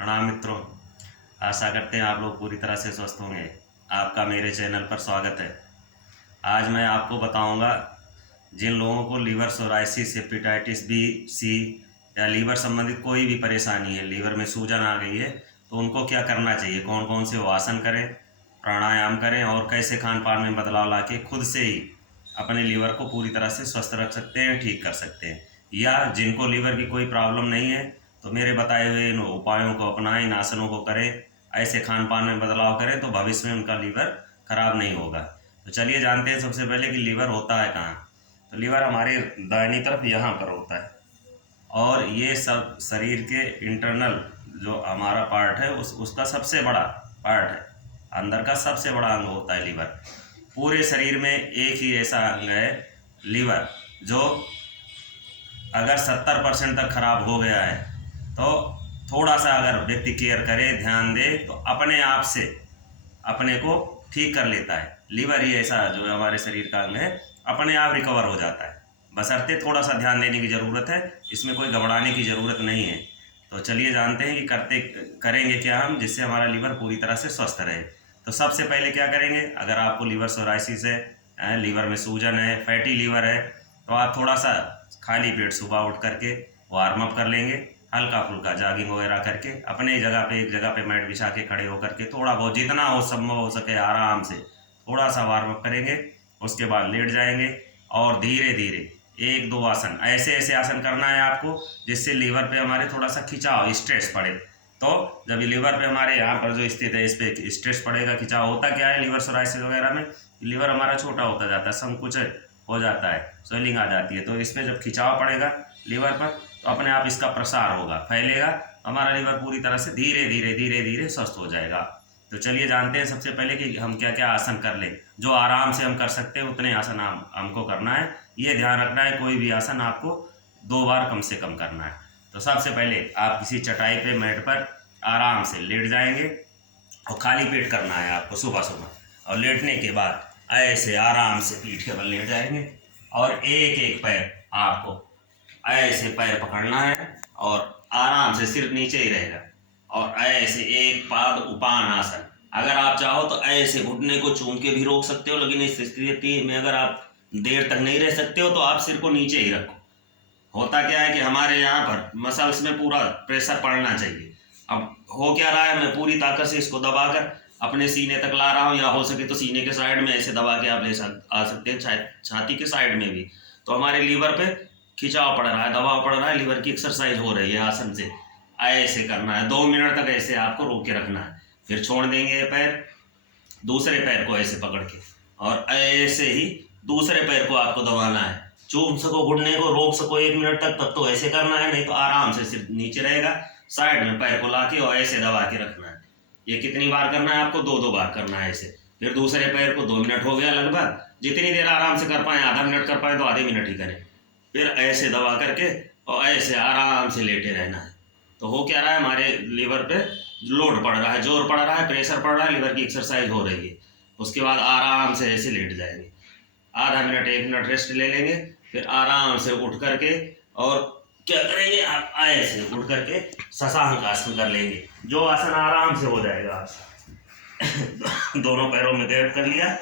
प्रणाम मित्रों। आशा करते हैं आप लोग पूरी तरह से स्वस्थ होंगे। आपका मेरे चैनल पर स्वागत है। आज मैं आपको बताऊंगा जिन लोगों को लीवर सोराइसिस, हेपेटाइटिस बी, सी या लीवर संबंधित कोई भी परेशानी है, लीवर में सूजन आ गई है, तो उनको क्या करना चाहिए, कौन कौन से वो आसन करें, प्राणायाम करें और कैसे खान पान में बदलाव ला के खुद से ही अपने लीवर को पूरी तरह से स्वस्थ रख सकते हैं, ठीक कर सकते हैं। या जिनको लीवर की कोई प्रॉब्लम नहीं है तो मेरे बताए हुए इन उपायों को अपनाएं, इन आसनों को करें, ऐसे खान पान में बदलाव करें तो भविष्य में उनका लीवर खराब नहीं होगा। तो चलिए जानते हैं सबसे पहले कि लीवर होता है कहाँ। तो लीवर हमारे दाहिनी तरफ यहाँ पर होता है और ये सब शरीर के इंटरनल जो हमारा पार्ट है उसका सबसे बड़ा पार्ट है, अंदर का सबसे बड़ा अंग होता है लीवर। पूरे शरीर में एक ही ऐसा अंग है लीवर जो अगर 70% तक खराब हो गया है तो थोड़ा सा अगर व्यक्ति केयर करे, ध्यान दे तो अपने आप से अपने को ठीक कर लेता है। लीवर ही ऐसा जो हमारे शरीर का अंग है अपने आप रिकवर हो जाता है, बशर्ते थोड़ा सा ध्यान देने की ज़रूरत है, इसमें कोई घबराने की ज़रूरत नहीं है। तो चलिए जानते हैं कि करेंगे क्या हम जिससे हमारा लीवर पूरी तरह से स्वस्थ रहे। तो सबसे पहले क्या करेंगे, अगर आपको लीवर सोराइसिस है, लीवर में सूजन है, फैटी लीवर है, तो आप थोड़ा सा खाली पेट सुबह उठ करके वार्म अप कर लेंगे, हल्का फुल्का जॉगिंग वगैरह करके अपने जगह पे एक जगह पे मैट बिछा के खड़े होकर के थोड़ा बहुत जितना हो संभव हो सके आराम से थोड़ा सा वार्म अप करेंगे। उसके बाद लेट जाएंगे और धीरे धीरे एक दो आसन ऐसे ऐसे आसन करना है आपको जिससे लीवर पे हमारे थोड़ा सा खिंचाव, स्ट्रेस पड़े। तो जब लीवर पे हमारे यहाँ पर जो स्थित है इस पर स्ट्रेस पड़ेगा, खिंचाव होता क्या है लीवर सोराइसिस वगैरह में, लीवर हमारा छोटा होता जाता है, संकुचित हो जाता है, स्वेलिंग आ जाती है। तो इस पर जब खिंचाव पड़ेगा लीवर पर तो अपने आप इसका प्रसार होगा, फैलेगा, हमारा लीवर पूरी तरह से धीरे धीरे धीरे धीरे स्वस्थ हो जाएगा। तो चलिए जानते हैं सबसे पहले कि हम क्या क्या आसन कर लें, जो आराम से हम कर सकते हैं उतने आसन हमको करना है। ये ध्यान रखना है कोई भी आसन आपको 2 बार कम से कम करना है। तो सबसे पहले आप किसी चटाई पे, मैट पर आराम से लेट जाएंगे और खाली पेट करना है आपको सुबह सुबह। और लेटने के बाद ऐसे आराम से पीठ के बल लेट जाएंगे और एक एक पैर आपको ऐसे पैर पकड़ना है और आराम से सिर्फ नीचे ही रहेगा और ऐसे एक पाद उपान आसन। अगर आप चाहो तो ऐसे घुटने को चूम के भी रोक सकते हो, लेकिन इस स्थिति में अगर आप देर तक नहीं रह सकते हो तो आप सिर को नीचे ही रखो। होता क्या है कि हमारे यहाँ पर मसल्स में पूरा प्रेशर पड़ना चाहिए। अब हो क्या रहा है, मैं पूरी ताकत से इसको दबाकर अपने सीने तक ला रहा हूँ, या हो सके तो सीने के साइड में ऐसे दबा के आप आ सकते हैं, छाती के साइड में भी। तो हमारे लीवर पे खिंचाव पड़ रहा है, दबाव पड़ रहा है, लीवर की एक्सरसाइज हो रही है आसन से। ऐसे करना है 2 मिनट तक, ऐसे आपको रोक के रखना है, फिर छोड़ देंगे पैर, दूसरे पैर को ऐसे पकड़ के और ऐसे ही दूसरे पैर को आपको दबाना है। चूम सको घुटने को, रोक सको 1 मिनट तक तब तो ऐसे करना है, नहीं तो आराम से सिर्फ नीचे रहेगा, साइड में पैर को ला के और ऐसे दबा के रखना है। ये कितनी बार करना है आपको, 2 बार करना है ऐसे। फिर दूसरे पैर को 2 मिनट हो गया लगभग, जितनी देर आराम से कर पाए, आधा मिनट कर पाए तो आधे मिनट ही करें, फिर ऐसे दबा करके और ऐसे आराम से लेटे रहना है। तो हो क्या रहा है, हमारे लीवर पे लोड पड़ रहा है, जोर पड़ रहा है, प्रेशर पड़ रहा है, लीवर की एक्सरसाइज हो रही है। उसके बाद आराम से ऐसे लेट जाएंगे, आधा मिनट 1 मिनट रेस्ट ले लेंगे, फिर आराम से उठ करके और क्या करेंगे, आप ऐसे उठ करके शशांक आसन कर लेंगे, जो आसन आराम से हो जाएगा। दोनों पैरों में गैप कर लिया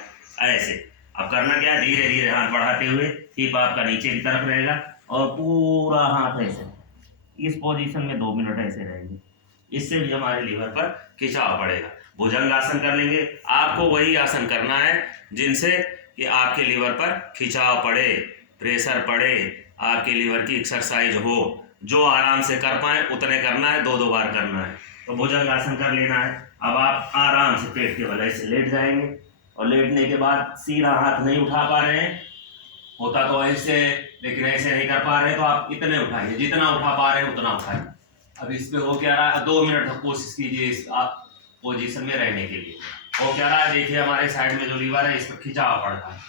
ऐसे। अब करना क्या है, धीरे धीरे हाथ बढ़ाते हुए हिप आपका नीचे की तरफ रहेगा और पूरा हाथ ऐसे इस पोजीशन में 2 मिनट ऐसे रहेंगे। इससे भी हमारे लीवर पर खिंचाव पड़ेगा। भुजंग आसन कर लेंगे, आपको वही आसन करना है जिनसे कि आपके लीवर पर खिंचाव पड़े, प्रेशर पड़े, आपके लीवर की एक्सरसाइज हो। जो आराम से कर पाए उतने करना है, 2 बार करना है। तो भुजंग आसन कर लेना है। अब आप आराम से पेट के बल ऐसे लेट जाएंगे और लेटने के बाद सीधा हाथ नहीं उठा पा रहे हैं, होता तो ऐसे, लेकिन ऐसे नहीं कर पा रहे तो आप इतने उठाइए, जितना उठा पा रहे हैं उतना उठाइए। अब इस पे हो क्या रहा है, 2 मिनट कोशिश कीजिए इस पोजीशन में रहने के लिए। हो क्या रहा है, देखिए हमारे साइड में जो लीवर है इस पर खिंचाव पड़ रहा है,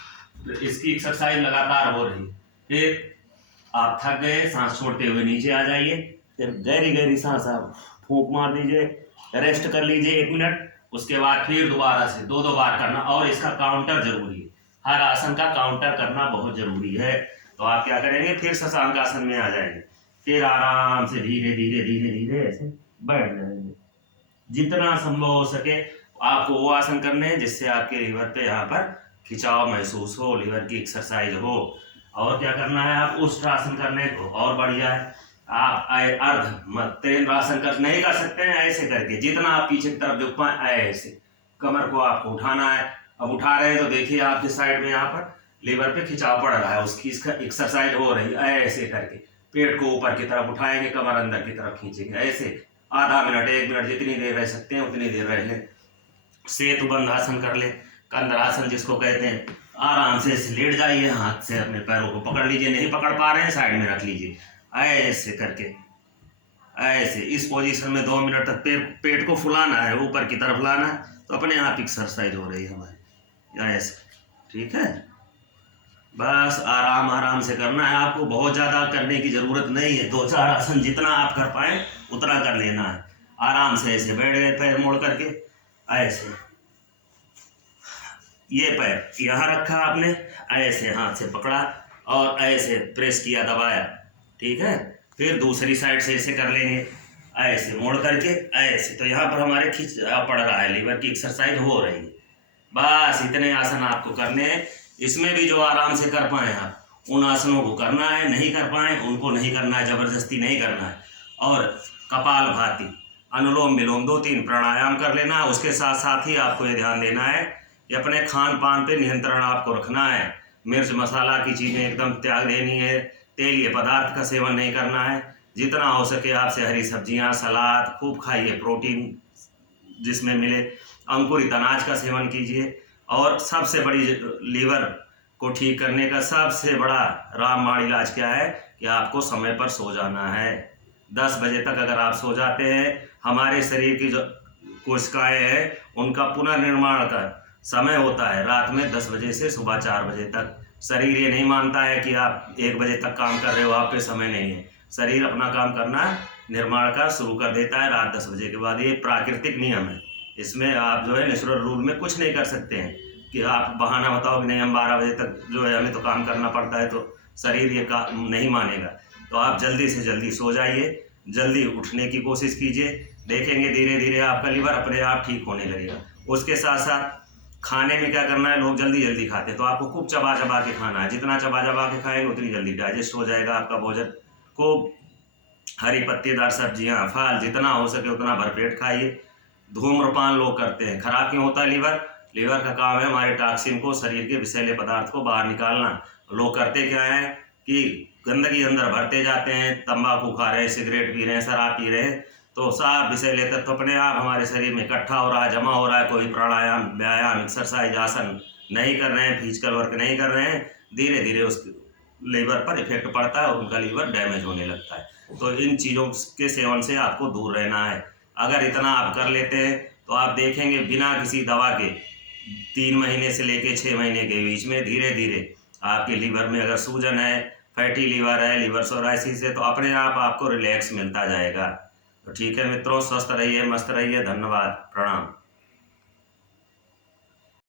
तो इसकी एक्सरसाइज लगातार हो रही है। फिर आप थक गए, सांस छोड़ते हुए नीचे आ जाइए, फिर गहरी गहरी सांस आप फूंक मार दीजिए, रेस्ट कर लीजिए 1 मिनट। उसके बाद फिर दोबारा से 2 बार करना और इसका काउंटर जरूरी है, हर आसन का काउंटर करना बहुत जरूरी है। तो आप क्या करेंगे, फिर शशांक आसन में आ जाएंगे, फिर आराम से धीरे धीरे धीरे धीरे ऐसे बैठ जाएंगे। जितना संभव हो सके आपको वो आसन करने हैं जिससे आपके लीवर पे यहाँ पर खिंचाव महसूस हो, लीवर की एक्सरसाइज हो। और क्या करना है, आप उष्ट्रासन करने को और बढ़िया है। आप अर्ध तेंद्रासन कर नहीं कर सकते हैं, ऐसे करके जितना आप पीछे की तरफ झुक पाए ऐसे कमर को आपको उठाना है। अब उठा रहे हैं तो देखिए आपके साइड में यहाँ पर लीवर पे खिंचाव पड़ रहा है, उसकी इसका एक्सरसाइज हो रही है। ऐसे करके पेट को ऊपर की तरफ उठाएंगे, कमर अंदर की तरफ खींचेंगे, ऐसे आधा मिनट 1 मिनट जितनी देर रह सकते हैं उतनी देर रह लें। सेतु बंधासन कर ले, कंदरासन जिसको कहते हैं। आराम से लेट जाइए, हाथ से अपने पैरों को पकड़ लीजिए, नहीं पकड़ पा रहे हैं साइड में रख लीजिए, ऐसे करके ऐसे इस पोजीशन में 2 मिनट तक पेट को फुलाना है, ऊपर की तरफ लाना है, तो अपने आप एक्सरसाइज हो रही है हमारी, ऐसे। ठीक है, बस आराम आराम से करना है आपको, बहुत ज़्यादा करने की ज़रूरत नहीं है। 2-4 आसन जितना आप कर पाए उतना कर लेना है। आराम से ऐसे बैठ गए पैर मोड़ करके, ऐसे ये पैर यहाँ रखा आपने, ऐसे हाथ से पकड़ा और ऐसे प्रेस किया, दबाया। ठीक है, फिर दूसरी साइड से ऐसे कर लेंगे, ऐसे मोड़ करके ऐसे, तो यहाँ पर हमारे खींच पड़ रहा है, लीवर की एक्सरसाइज हो रही है। बस इतने आसन आपको करने हैं। इसमें भी जो आराम से कर पाए आप उन आसनों को करना है, नहीं कर पाए उनको नहीं करना है, जबरदस्ती नहीं करना है। और कपालभाति, अनुलोम विलोम 2-3 प्राणायाम कर लेना है। उसके साथ साथ ही आपको ये ध्यान देना है कि अपने खान पान पे नियंत्रण आपको रखना है। मिर्च मसाला की चीज़ें एकदम त्याग देनी है, तेलीय पदार्थ का सेवन नहीं करना है। जितना हो सके आपसे हरी सब्जियां, सलाद खूब खाइए, प्रोटीन जिसमें मिले। अंकुरित अनाज का सेवन कीजिए। और सबसे बड़ी लीवर को ठीक करने का सबसे बड़ा रामबाण इलाज क्या है कि आपको समय पर सो जाना है। 10 बजे तक अगर आप सो जाते हैं, हमारे शरीर की जो कोशिकाएं हैं उनका पुनर्निर्माण का समय होता है रात में 10 बजे से सुबह 4 बजे तक। शरीर ये नहीं मानता है कि आप 1 बजे तक काम कर रहे हो, आप पे समय नहीं है। शरीर अपना काम करना निर्माण का शुरू कर देता है रात 10 बजे के बाद। ये प्राकृतिक नियम है, इसमें आप जो है नेचुरल रूल में कुछ नहीं कर सकते हैं कि आप बहाना बताओ कि नहीं हम 12 बजे तक जो है हमें तो काम करना पड़ता है, तो शरीर ये नहीं मानेगा। तो आप जल्दी से जल्दी सो जाइए, जल्दी उठने की कोशिश कीजिए, देखेंगे धीरे धीरे आपका लीवर अपने आप ठीक होने लगेगा। उसके साथ साथ खाने में क्या करना है, लोग जल्दी जल्दी खाते हैं, तो आपको खूब चबा चबा के खाना है। जितना चबा चबा के खाएंगे उतनी जल्दी डाइजेस्ट हो जाएगा आपका भोजन। खूब हरी पत्तेदार सब्जियां, फल जितना हो सके उतना भरपेट खाइए। धूम्रपान लोग करते हैं, खराब क्यों होता है लीवर? लीवर का काम है हमारे टॉक्सिन को, शरीर के विषैले पदार्थ को बाहर निकालना। लोग करते क्या है कि गंदगी अंदर भरते जाते हैं, तंबाकू खा रहे हैं, सिगरेट पी रहे हैं, शराब पी रहे हैं, तो सब विषैले तत्व अपने आप हमारे शरीर में इकट्ठा हो रहा है, जमा हो रहा है। कोई प्राणायाम, व्यायाम, एक्सरसाइज, आसन नहीं कर रहे हैं, फिजिकल वर्क नहीं कर रहे हैं, धीरे धीरे उस लीवर पर इफेक्ट पड़ता है और उनका लीवर डैमेज होने लगता है। तो इन चीज़ों के सेवन से आपको दूर रहना है। अगर इतना आप कर लेते हैं तो आप देखेंगे बिना किसी दवा के 3 महीने से लेके 6 महीने के बीच में धीरे धीरे आपके लीवर में अगर सूजन है, फैटी लीवर है, लीवर सोराइसिस है, तो अपने आप आपको रिलैक्स मिलता जाएगा। तो ठीक है मित्रों, स्वस्थ रहिए, मस्त रहिए, धन्यवाद, प्रणाम।